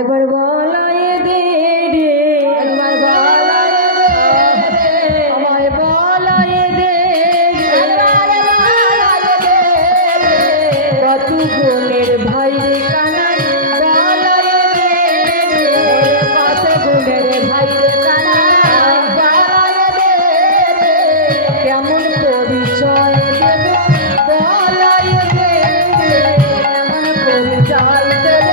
একবার বলাই দে রে, একবার বলাই দে রে, আমায় বলাই দে রে, একবার বলাই দে রে, কত গুণের ভাই রে কানাই বলাই দে রে, কত গুণের ভাই রে কানাই বলাই দে রে, কেমন পরিচয় দেব বলাই দে রে, কেমন পরিচয় দেব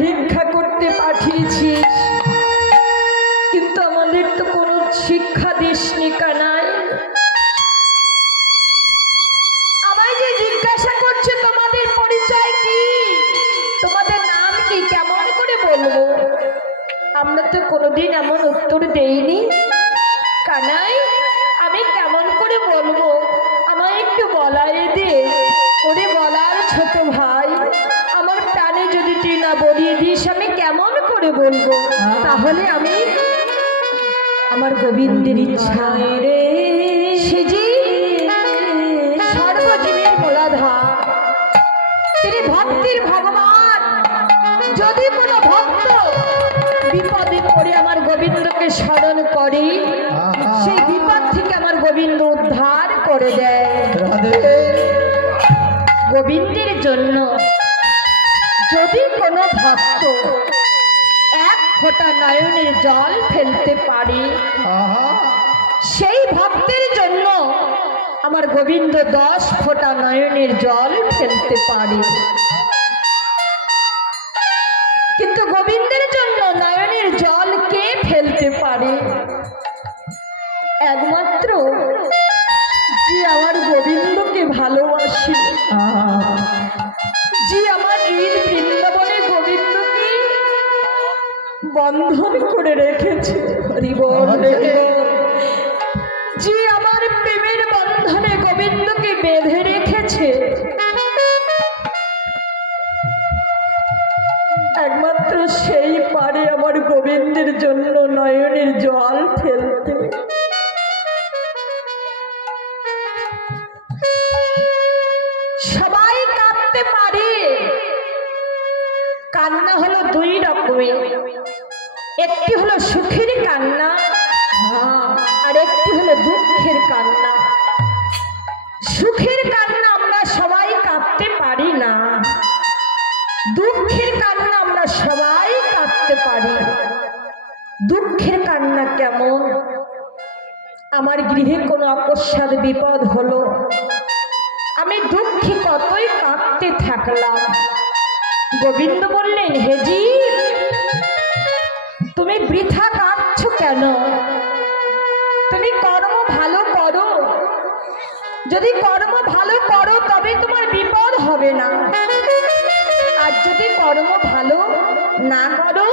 ভিক্ষা করতে পাঠিয়েছিস, কিন্তু আমাদের তো কোনো শিক্ষা দিসনি কানাই। আমায় যে জিজ্ঞাসা করছে তোমাদের পরিচয় কি, তোমাদের নাম কি, কেমন করে বলবো? আমরা তো কোনোদিন এমন উত্তর দেইনি কানাই। আমি কেমন করে বলবো, আমায় একটু বলাই দে। ওরে বলার ছোট ভাই, আমার প্রাণে যদি তুই না বলিয়ে দিস আমি কেমন করে বলবো? তাহলে আমি আমার গোবিন্দের ইচ্ছায় রে, সে যে সর্বজীবের মূলাধার, তিনি ভক্তির ভগবান। যদি কোনো ভক্ত বিপদে পড়ে আমার গোবিন্দকে স্মরণ করে, সেই বিপদ থেকে আমার গোবিন্দ উদ্ধার করে দেয়। গোবিন্দের জন্য যদি কোনো ভক্ত এক ফোঁটা নয়নের জল ফেলতে পারে, সেই ভক্তের জন্য আমার গোবিন্দ 10 ফোঁটা নয়নের জল ফেলতে পারে। কিন্তু গোবিন্দের জন্য নয়নের জল কে ফেলতে পারে? একমাত্র যে আমার গোবিন্দকে ভালোবাসে, যে আমার হৃদ বৃন্দাবনে গোবিন্দকে বন্ধন করে রেখেছে, যে আমার প্রেমের বন্ধনে গোবিন্দকে বেঁধে রেখেছে, একমাত্র সেই পারে আমার গোবিন্দের জন্য নয়নের জল ফেলতে। সবাই কাঁদতে পারে, কান্না হলো 2 রকমের, একটি হলো সুখের কান্না আর একটি হলো দুঃখের কান্না। সুখের কান্না আমরা সবাই কাঁদতে পারি না, দুঃখের কান্না আমরা সবাই কাঁদতে পারি। দুঃখের কান্না কেমন? আমার গৃহে কোনো অকস্মাৎ বিপদ হলো, আমি দুঃখী কতই কাঁদতে থাকলাম। গোবিন্দ বললেন, হেজি তুমি বৃথা কাঁদছ কেন? তুমি কর্ম ভালো করো, যদি কর্ম ভালো করো তবে তোমার বিপদ হবে না, আর যদি কর্ম ভালো না করো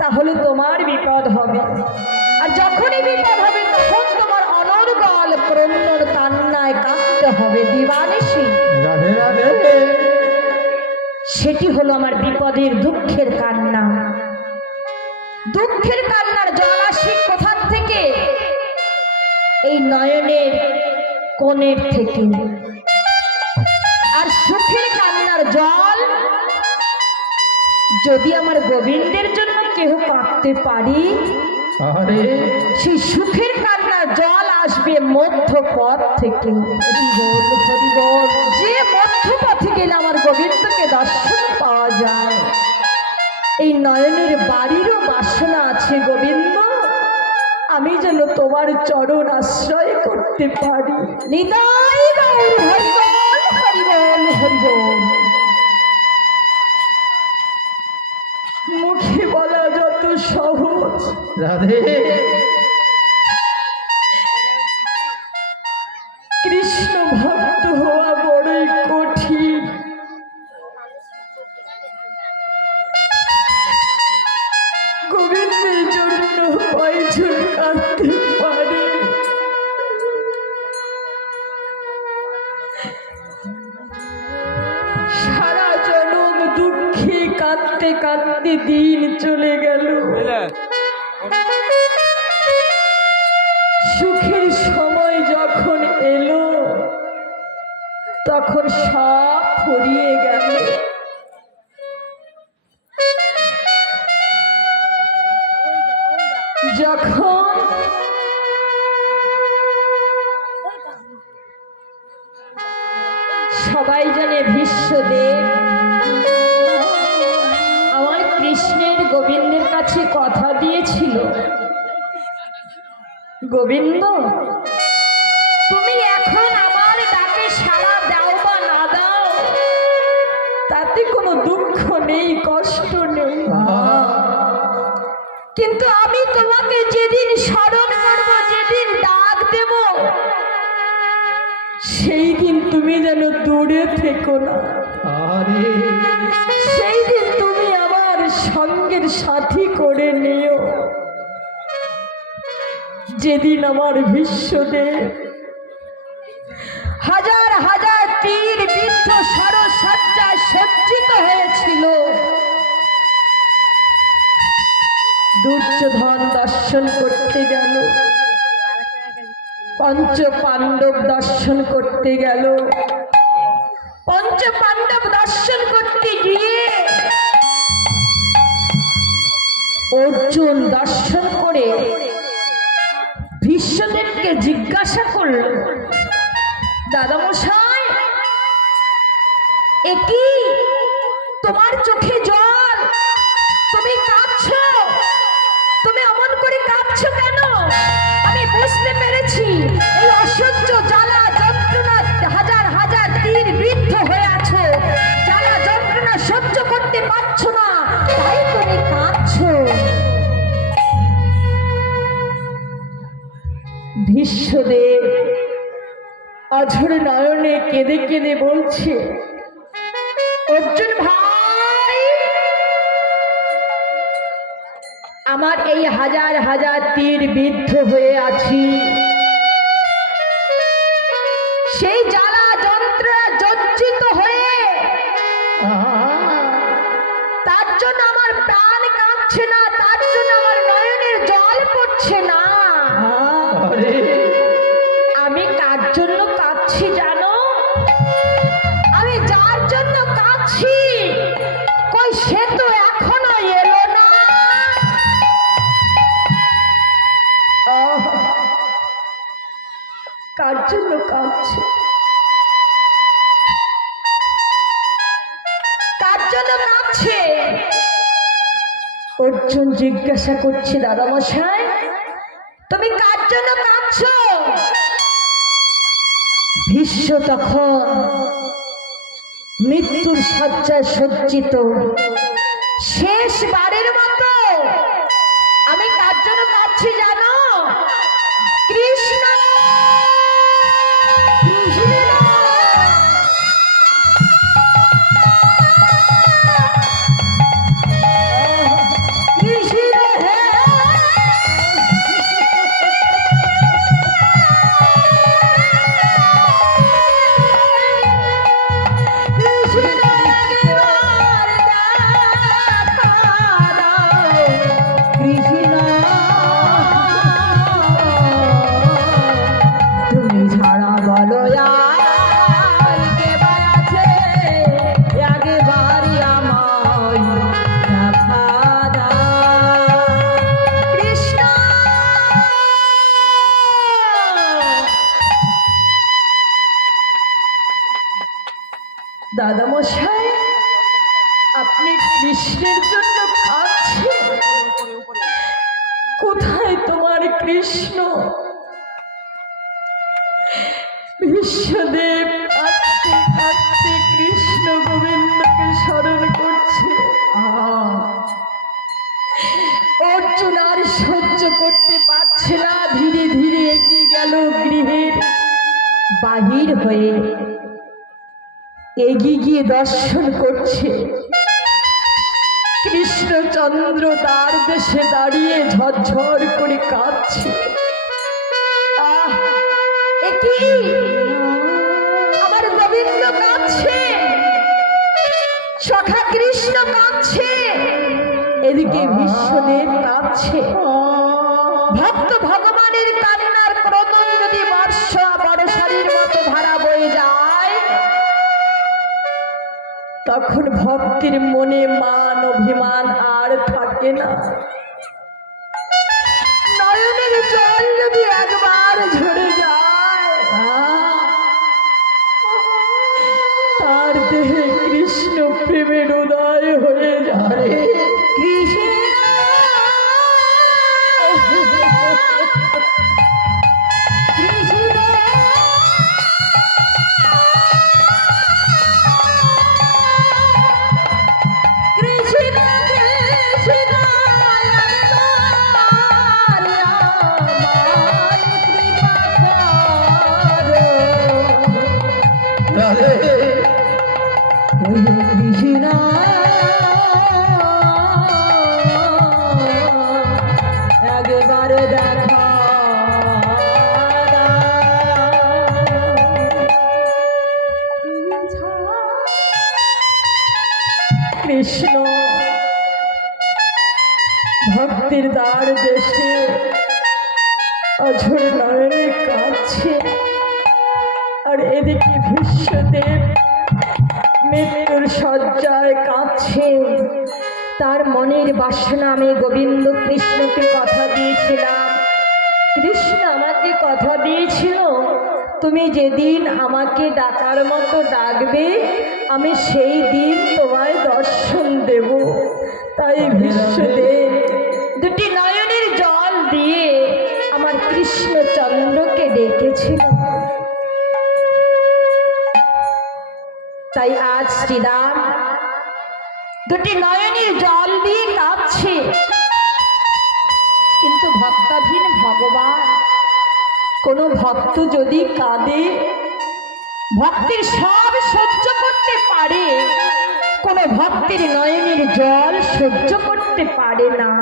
তাহলে তোমার বিপদ হবে। আর যখনই বিপদ হবে তখন তোমার অনর্গল ক্রন্দন কান্নায় কাঁদতে হবে দিবানিশি। সেটি হলো আমার বিপদের দুঃখের কান্না। দুঃখের কান্নার জল আসে কোথার থেকে? এই নয়নের কোণের থেকে। আর সুখের কান্নার জল যদি আমার গোবিন্দের জন্য কেহ কাঁদতে পারি, সেই সুখের কান্নার জল আসবে মধ্যপথ থেকে। যে মধ্যপথে গেলে আমার গোবিন্দকে দর্শন পাওয়া যায়। এই নয়নের বাড়িরও বাসনা আছে গোবিন্দ, আমি যেন তোমার চরণ আশ্রয় করতে পারি। নিতাই গৌর হরিবল হরিবল হরিবল। মুখে বলা যত সহজ, রাধে কৃষ্ণ ভক্ত হওয়া বড়ই কঠিন। গোবিন্দের জন্য কয়জন কাঁদতে পারে? সারা জনম দুঃখে কাঁদতে কাঁদতে দিন চলে গেল। সুখের সময় যখন এলো তখন সব ফুরিয়ে গেল। যখন সবাই জানে ভীষ্মদেব আমার কৃষ্ণের গোবিন্দের কাছে কথা দিয়েছিল, গোবিন্দ তুমি এখন আমার ডাকে সাড়া দাও বা না দাও তাতে কোনো দুঃখ নেই, কষ্ট নেই, কিন্তু আমি তোমাকে যেদিন স্মরণ করব, যেদিন ডাক দেব, সেই দিন তুমি যেন দূরে থেকো না। সেই দিন তুমি আমার সঙ্গের সাথী করে নিও। যেদিন আমার ভীষ্মদেব হাজার হাজার তীর বিদ্ধ সরসজ্জায় সজ্জিত হয়েছিল, দুর্যোধন দর্শন করতে গেল, পঞ্চ পাণ্ডব দর্শন করতে গেল, পঞ্চ পাণ্ডব দর্শন করতে গিয়ে অর্জুন দর্শন করে ভীষ্মদেবকে জিজ্ঞাসা করল, দাদামশাই একি তোমার চোখে জল, তুমি কাঁদছো, তুমি অমন করে কাঁদছো কেন? আমি বুঝতে পেরেছি এই অসহ্য জ্বালা যন্ত্রণা হাজার হাজার তীর বিদ্ধ হয়ে আছো, জ্বালা যন্ত্রণা সহ্য করতে পারছো না, তাই তুমি কাঁদছো। ভীষ্মদেব অঝর নয়নে কেঁদে কেঁদে বলছে, অর্জুন ভাই আমার এই হাজার হাজার তীর বিদ্ধ হয়ে আছি, সেই জ্বালা যন্ত্রণা জর্জিত হয়ে তার জন্য আমার প্রাণ কাঁপছে না, তার জন্য আমার নয়নের জল পড়ছে না। আমি কার জন্য কাঁদছি জানো? আমি যার জন্য কাঁদছি কই সে তো এখনো এলো না। কার জন্য কাঁদছি, কার জন্য কাঁদছে? অর্জুন জিজ্ঞাসা করছে, দাদামশাই তুমি কার জন্য কাঁদছো? ভীষ্ম তখন মৃত্যুর শয্যায় সজ্জিত, শেষবারের মতো আমি কার জন্য কাঁদছি জানো? কৃষ্ণ দাদামশাই আপনি কৃষ্ণের জন্য কাঁদছেন, কোথায় তোমার কৃষ্ণ? ভীষ্মদেব কাঁদতে কাঁদতে কৃষ্ণ গোবিন্দকে স্মরণ করছে। অর্জুন আর সহ্য করতে পারছে না, ধীরে ধীরে এগিয়ে গেল গৃহের বাহির হয়ে, এগিয়ে গিয়ে দর্শন করছে কৃষ্ণচন্দ্র তার দেশে দাঁড়িয়ে ঝরঝর করে কাঁদছে। আমার গোবিন্দ কাঁদছে, সখা কৃষ্ণ কাঁদছে, এদিকে ভীষ্মদেব কাঁদছে। ভক্ত ভগবানের কান্নার ক্রোধন যদি বর্ষার মতো ধারা বয়ে যায়, তখন ভক্তির মনে মান অভিমান আর থাকে না। নয়নের জল যদি একবার ঝরে যায়, তার দেহে কৃষ্ণ প্রেমের উদয় হয়ে যায়। কৃষ্ণ একবারে দেখা কৃষ্ণ ভক্তির দ্বার দেশে অঝোর নয়নে কাঁদছে। আর এদিকে ভীষ্মদেব মৃত্যুর শয্যায় কাঁদছে। তার মনের বাসনা, আমি গোবিন্দ কৃষ্ণকে কথা দিয়েছিলাম, কৃষ্ণ আমাকে কথা দিয়েছিল, তুমি যেদিন আমাকে ডাকার মতো ডাকবে আমি সেই দিন তোমায় দর্শন দেব। তাই ভীষ্মদেব দুটি নয়নের জল দিয়ে আমার কৃষ্ণচন্দ্রকে ডেকেছিল। তাই আজ শ্রীরাম দুটি নয়নের জল দিয়ে কাঁদছে। কিন্তু ভক্তাধীন ভগবান, কোন ভক্ত যদি কাঁদে, ভক্তির সব সহ্য করতে পারে, কোন ভক্তের নয়নের জল সহ্য করতে পারে না।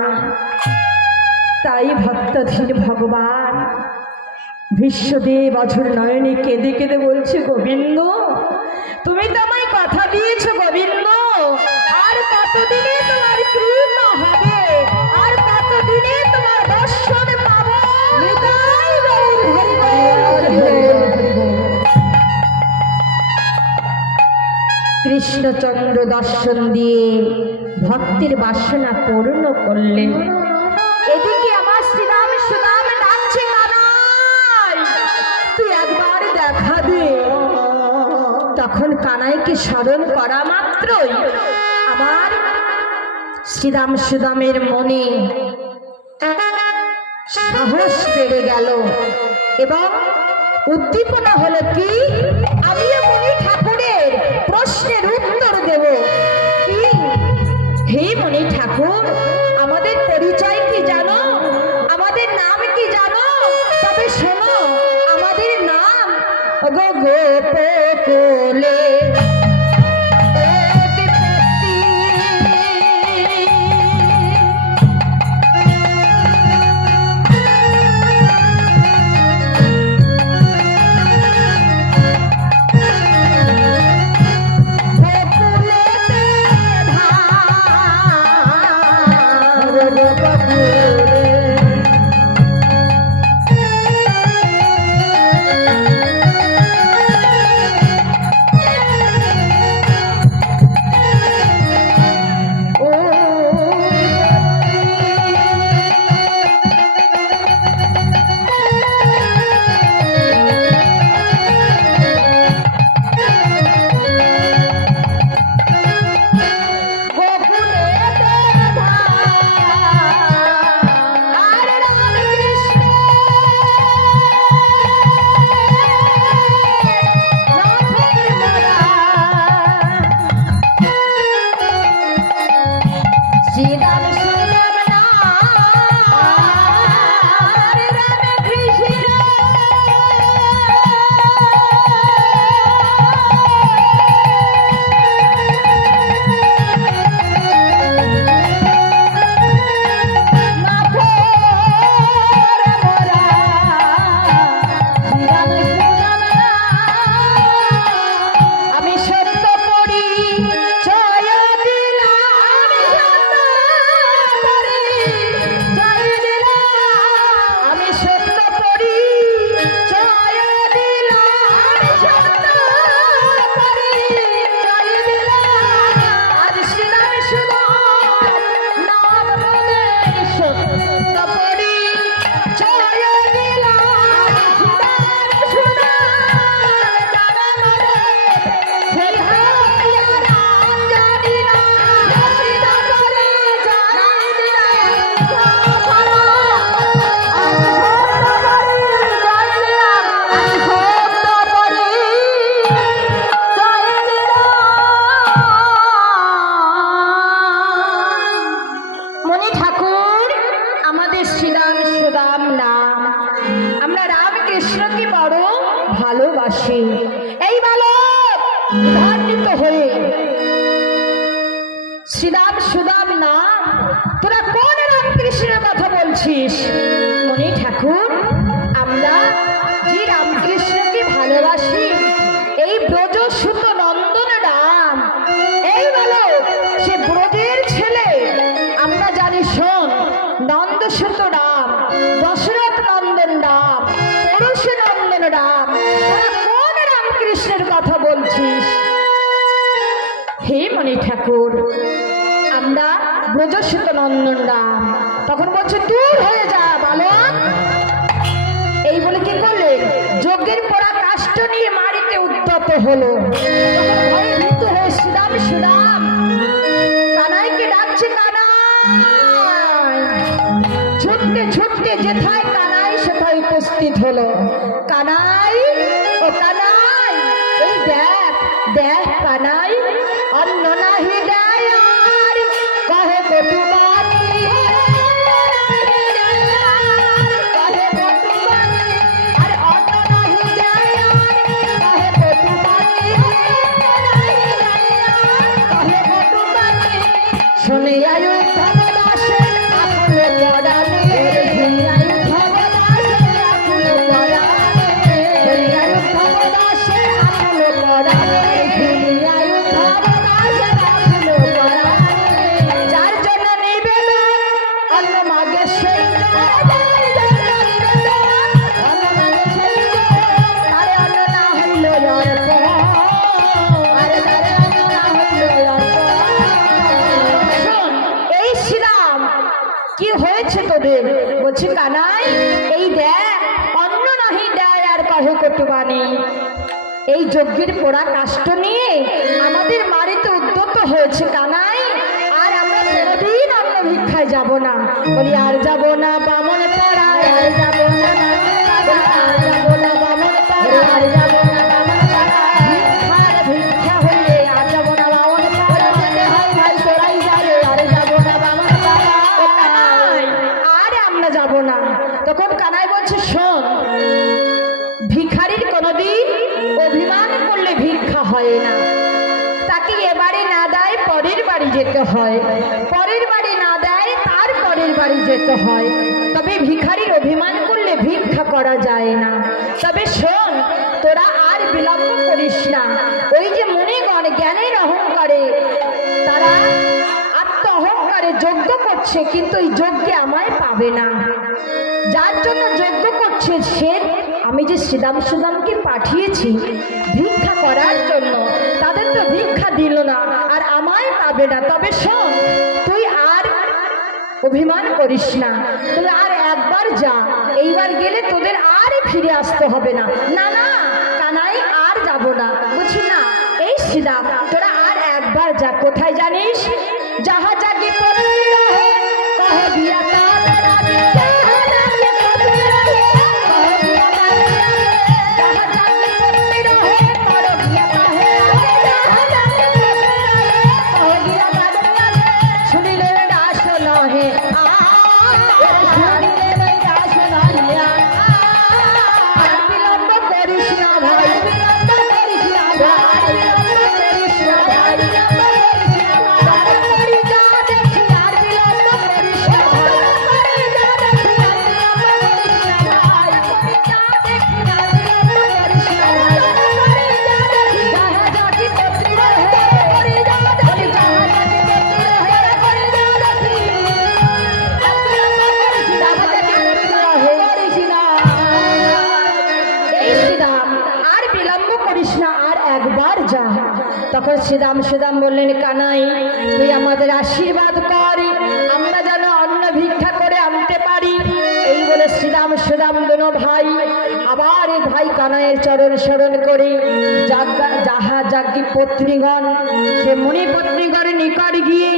তাই ভক্তাধীন ভগবান ভীষ্মদেব অঝোর নয়নে কেঁদে কেঁদে বলছে, গোবিন্দ তুমি তো আমায় কথা দিয়েছো গোবিন্দ, আর কতদিনে তোমার কৃপা হবে, আর কতদিনে তোমার দর্শন পাবো। কৃষ্ণচন্দ্র দর্শন দিয়ে ভক্তির বাসনা পূর্ণ করলেন। এদিকে আমার শ্রীরাম সুদাম ডাকছে, কানাই তুই একবার দেখা দে। তখন কানাইকে স্মরণ করা মাত্রই আমার শ্রীরাম সুদামের মনে সাহস বেড়ে গেল এবং উদ্দীপনা হলো কি, আমিও মনি ঠাকুরের প্রশ্নের উত্তর দেব। কি হে মনি ঠাকুর, আমাদের পরিচয় কি জানো, আমাদের নাম কি জানো? তবে শোনো, আমাদের নাম গোপকুলে। আমাদের শ্রীরাম সুদাম নাম, আমরা রামকৃষ্ণকে বড় ভালোবাসি। এই বালক ধর্মিত হয়ে শ্রীরাম সুদাম নাম, তোরা কোন রামকৃষ্ণের কথা বলছিস? মনি ঠাকুর, আমরা যে রামকৃষ্ণকে ভালোবাসি, এই ব্রজ সুত নন্দন রাম, এই বালক সে ব্রজের ছেলে। আমরা জানি, শোন, নন্দ সুত রাম, দশরথ নন্দন রাম, পরশু নন্দন রাম, তোরা কোন রামকৃষ্ণের কথা বলছিস? হে মনি ঠাকুর, আমরা ব্রজসুত নন্দন রাম। তখন বলছে, দূর হয়ে যা বালক। এই বলে কি করলেন? যজ্ঞের পোড়া কাষ্ঠ নিয়ে মারিতে উদ্যত হলো। ভয়ে ভীত হয়ে শ্রীরাম সুদাম কানাইকে ডাকছে, কানাই। ছুটতে ছুটতে যেথায় কানাই সেথায় উপস্থিত হলো। কানাই, ও কানাই, এই দেখ দেখ কানাই, অন্ন নাহি দেয় আর কহে কটুবাণী, কহে কটুবাণী, আরে অন্ন নাহি দেয় আর কহে কটুবাণী, কহে কটুবাণী। শুনে আয়ু ভবদাসে আকুল পরাণে, আয়ু ভবদাসে আকুল পরাণে, আয়ু ভবদাসে আকুল পরাণে, আয়ু ভবদাসে আকুল পরাণে। যার জন্য নিবেদন অন্ন মাগে সেই তারে অন্ন না হইল অর্পণ, আরে তারে অন্ন না হইল অর্পণ। শোন, এই শ্রীরাম কি হয়েছে তোদের? বলছি, কানাই, এই দেখ, অন্ন নাহি দেয় আর কহে কটুবাণী। এই যজ্ঞের পোড়া কাষ্ঠ নিয়ে আমাদের মারিতে উদ্যত হয়েছে কানাই, আর আমরা কোনোদিন অন্ন ভিক্ষায় যাব না। বলি, আর যাব না বামন পাড়ায়, আর যাব না আর যাব না বামন পাড়ায়, আর যাব না বামন পাড়ায়। ভিক্ষার ভিক্ষা হইলে আর যাব না বামন পাড়ায়, যেতে হয় ভাই তোরাই যাবে, আর যাব না বামন পাড়ায়। আর আমরা যাব না। তখন কানাই বলছে, শোন, ভিখারির কোনোদিন অভিমান করলে ভিক্ষা হয় না। তাকে এবারে না দেয় পরের বাড়ি যেতে হয়, পরের বাড়ি না দেয় তার পরের বাড়ি যেতে হয়। তবে ভিখারির অভিমান করলে ভিক্ষা করা যায় না। তবে শোন, তোরা আর বিলম্ব করিস না। ওই যে মুনিগণ জ্ঞানের অহংকারে, তারা আত্ম অহংকারে যজ্ঞ করছে, কিন্তু এই যজ্ঞে আমায় পাবে না। যার জন্য যজ্ঞ করছে সে, আমি যে শ্রীরাম সুদামকে পাঠিয়েছি ভিক্ষা করার জন্য, তাদের তো ভিক্ষা দিল না, আর আমায় পাবে না। তবে শোন, তুই আর অভিমান করিস না, তুই আর একবার যা, এইবার গেলে তোদের আর ফিরে আসতে হবে না। না না কানাই, আর যাব না। বুঝি না, এই শ্রীরাম, তোরা আর একবার যা। কোথায় জানিস? যাহা জাগি পড়ি রহে কহে দিয়া তাদের আগে, যাহা জাগি পড়ি রহে কহে দিয়া তাদের আগে, যাহা জাগি পড়ি রহে কহে দিয়া তাহে আগে, যাহা জাগি পড়ি রহে কহে দিয়া তাদের আগে। শুনিলে দাস নহে শুনিলে দাস নহে আর বিলম্ব করিস না ভাই, বিলম্ব করিস না ভাই, বিলম্ব করিস না ভাই, বিলম্ব করিস না ভাই। করি যা দেখি আর বিলম্ব করিস না ভাই, করি যা দেখি আর বিলম্ব করিস না ভাই, করি যা দেখি আর বিলম্ব করিস না ভাই, করি যা দেখি। যাহা জাতি পত্রী রহে করি যা দেখি, যাহা জাতি পত্রী রহে করি যা দেখি, আর বিলম্ব করিস না, যাহা জাতি পত্রী রহে করিস না। এই শ্রীরাম, আর বিলম্ব করিস না, আর একবার যা। তখন শ্রীরাম সুদাম বললেন, কানাই, তুই আমাদের আশীর্বাদ কর, আমরা যেন অন্ন ভিক্ষা করে আনতে পারি। এই বলে শ্রীরাম সুদাম দোনো ভাই আবার এই ভাই কানাইয়ের চরণ স্মরণ করে যাহা যাজ্ঞী পত্নীগণ, সে মুনি পত্নীগণের নিকট গিয়ে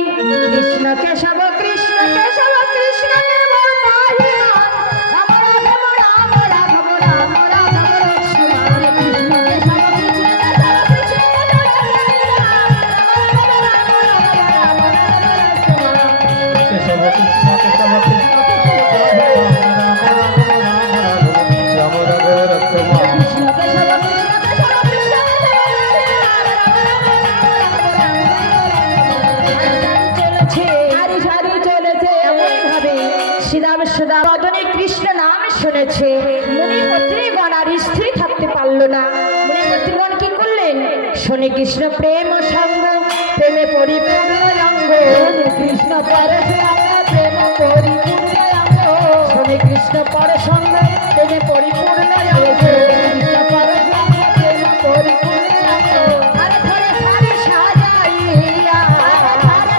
কৃষ্ণ কেশব কৃষ্ণ কেশব কৃষ্ণ কেবল পাহিমান, রাম রাম রাম রাম রাম রাম কৃষ্ণ কেশব কৃষ্ণ কেশব কৃষ্ণ কেশব কৃষ্ণ বদনে কৃষ্ণ নাম শুনেছে মুনিপত্নীগণ আর স্থির থাকতে পারলো না। মুনিপত্নীগণ কি করলেন? শুনে কৃষ্ণ প্রেম সঙ্গ প্রেমে পরিপূর্ণ অঙ্গ। কৃষ্ণ পরে প্রেম পরিপূর্ণ অঙ্গ। শুনে কৃষ্ণ পরে সঙ্গ প্রেমে পরিপূর্ণ অঙ্গ। কৃষ্ণ পরে সঙ্গ প্রেম পরিপূর্ণ অঙ্গ। আরে ধরে সারি সাজাইয়া, আরে ধরে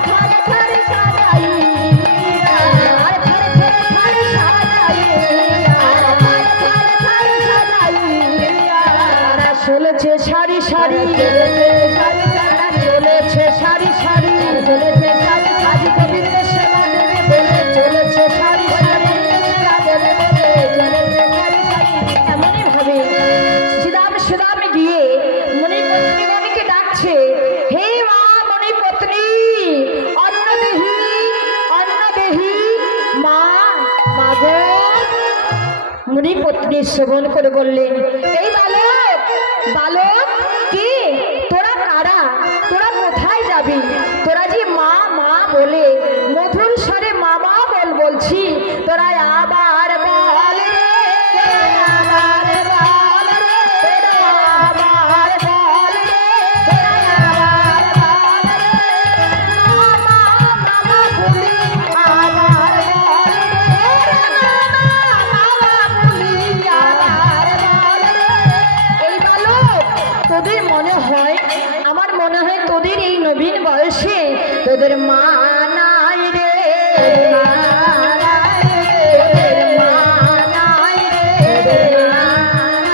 সারি সাজাইয়া, আরে ধরে সারি সাজাইয়া, আরে ধরে সারি সাজাইয়া। তারা চলেছে সারি সারি, চলেছে সারি সারি, চলেছে সারি সারি, গোবিন্দ সেবা দেবে বলে চলেছে সারি সারি, এমনই ভাবে শ্রীরাম শ্রীরাম গিয়ে মণিপত্নীগণকে ডাকছে, হে মা মণিপত্নী, অন্ন দেহি, অন্ন দেহি, মা মাগো। মুনিপত্নী শ্রবণ করে বললেন, এই বালক, বালক কে তোরা? কারা? তোরা কোথায় যাবি? তোরা যে মা মা বলে মধুর স্বরে মামা বলছি, তোরা আবার বল রে, আবার বল রে, আবার বল রে, আবার বল রে, মামা মামা বলি আবার বল রে, মামা বলি আবার বল রে। এই বালক, তোদের মনে হয়, আমার মনে হয় তোদের এই নবীন বয়সে তোদের মা নাই রে, মা নাই রে, মা নাই রে, মা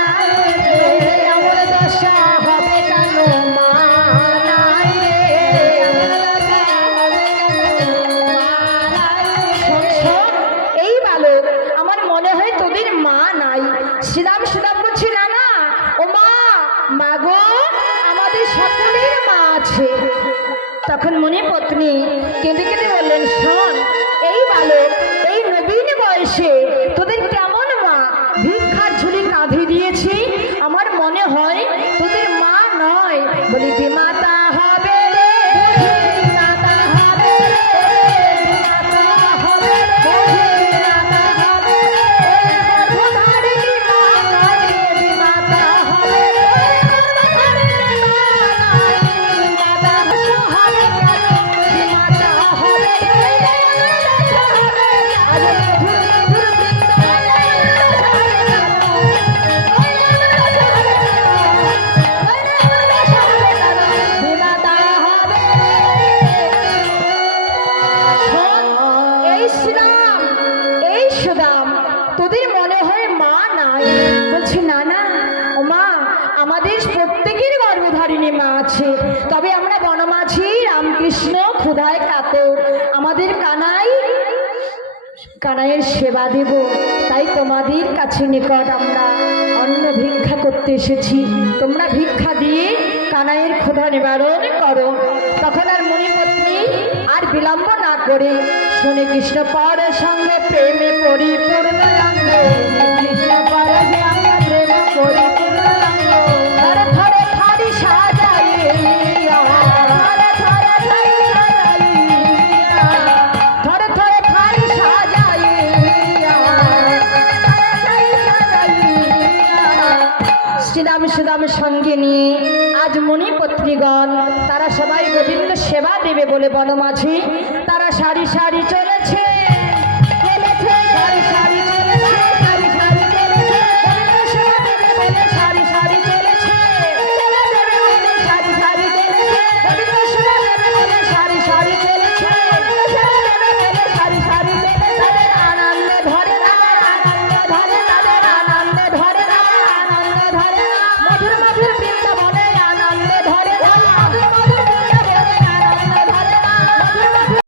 নাই রে। আমার দশা হবে কেন মা নাই রে, আমার দশা হবে কেন মা নাই রে। শোন শোন, এই বালক, আমার মনে হয় তোদের মা নাই। শ্রীরাম শ্রীরাম বলছি, না না, ও মা, মাগো, আমাদের সকলের মা আছে। তখন মুনিপত্নী কেঁদে কেঁদে বললেন, শোন এই বালক, এই নবীন বয়সে তোদের কেমন মা? ভিক্ষার ঝুলি কাঁধে দিয়েছি, আমার মনে হয় তোদের মা নয়। বলি বিমাতা হবে রে, বিমাতা হবে রে, বিমাতা হবে রে, বিমাতা হবে রে, গর্ভধারিণী মা নয় রে, বিমাতা হবে রে, গর্ভধারিণী মা নয়, বিমাতা হবে কেন, বিমাতা হবে রে, বিমাতা হবে। আজ মধুর মধুর বৃন্দাবনে বিমাতা হবে। শোন, এই শ্রীরাম, এই সুদাম, তোদের মনে হয় মা নাই। বলছি না না, ও মা, আমাদের প্রত্যেকের গর্ভধারিণী মা আছে, তবে আমরা বনমাঝি রামকৃষ্ণ ক্ষুধায় কাতর, আমাদের কানাইয়ের সেবা দেব, তাই তোমাদের কাছে নিকট আমরা অন্ন ভিক্ষা করতে এসেছি, তোমরা ভিক্ষা দিয়ে কানাইয়ের ক্ষুধা নিবারণ করো। তখন আর মুনিপত্নী আর বিলম্ব না করে শুনে কৃষ্ণ পরে সঙ্গে প্রেমে পরিপূর্ণ অঙ্গ, কৃষ্ণ পরে সঙ্গে প্রেমে পরিপূর্ণ অঙ্গ। ধরে ধরে থারি সাজাইয়া, ধরে ধরে থারি সাজাইয়া, ধরে ধরে থারি সাজাইয়া, ধরে থারি সাজাইয়া। শ্রীরাম সুদাম সঙ্গে নিয়ে আজ মুনিপত্নীগণ তারা সবাই গোবিন্দ সেবা দেবে বলে বনমাঝি তারা সারি সারি চলেছে।